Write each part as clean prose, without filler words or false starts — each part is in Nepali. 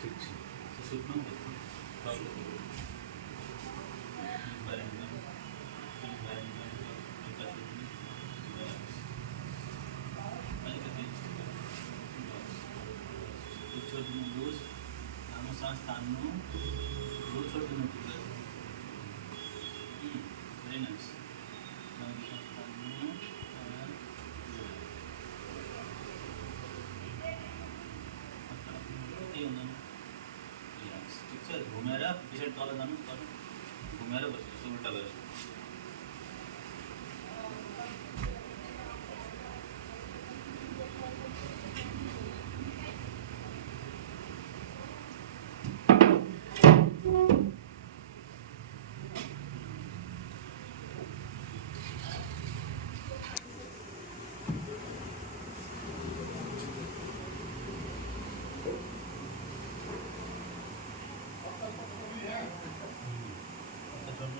ठिक छ सुत्नु छोड्नु लुज लामो सास तान्नु लुज छोड्नु भेरी नाइस लामो सास तान्नु केही हुँदैन ठिक छ घुमेर पछाडि तल जानु तल घुमेर बस्नु यस्तो उल्टा गरेर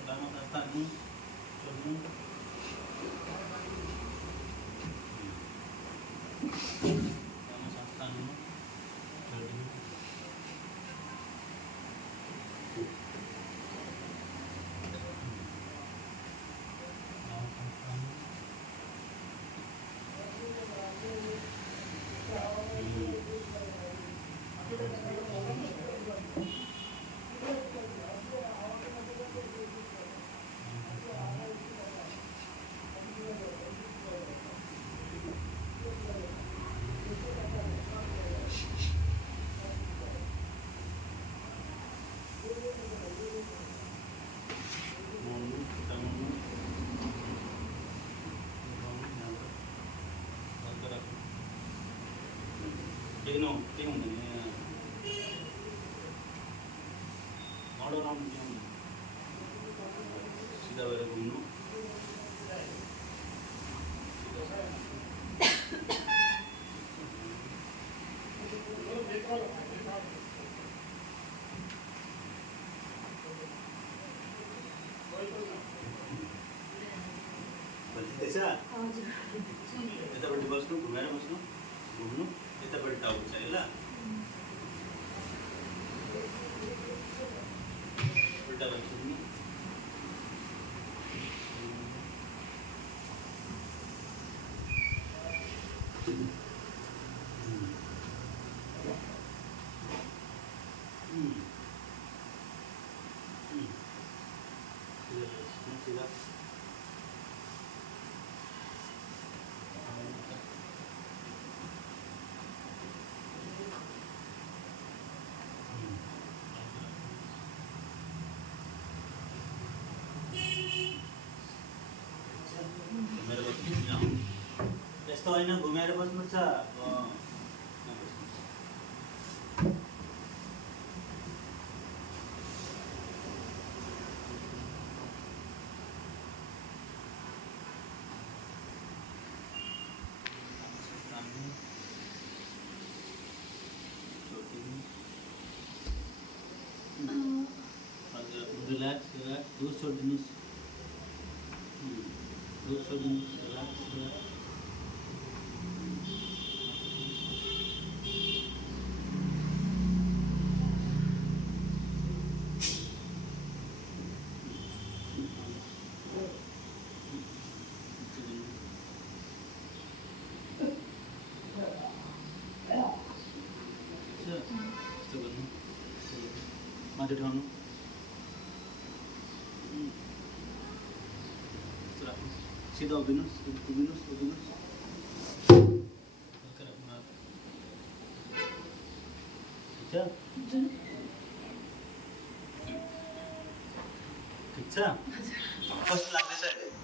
लामो सास तान्नु छोड्नु लामो सास तान्नु छोड्नु लामो सास तान्नु के हुँदैन नडो राउन्ड के हुँदैन सिधा भएर घुम्नु यतापट्टि बस्नु घुमेर बस्नु घुम्नु यतापट्टि टाउको छ ल उल्टा बस्नु सिधा यस्तो होइन घुमेर बस्नुपर्छ रिल्याक्स रिल्याक्स लुज छोडिदिनुहोस् लुज छोडिदिनुहोस् रिल्याक्स रिल्याक्स माथि उठाउनु सीधा उभिनुहोस् उभिनुहोस् उभिनुहोस् ठिक छ कस्तो लाग्दैछ